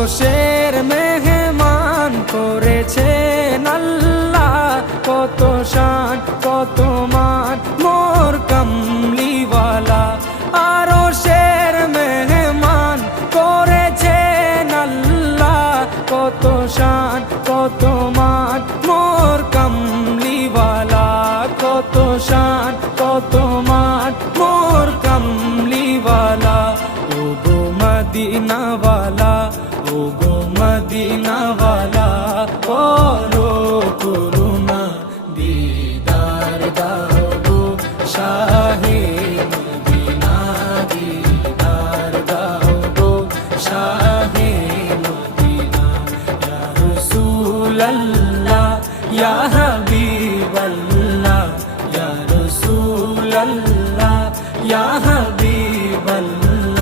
আরশের মেহমান করেছেন আল্লাহ, কত শান কত মান মোর কামলিওয়ালা। আরশের মেহমান করেছেন আল্লাহ, কত শান কত মান মোর কামলিওয়ালা, কত শান কত মান মোর কামলিওয়ালা। ও গো মদিনাওয়ালা, ও গো মদিনাওয়ালা, করো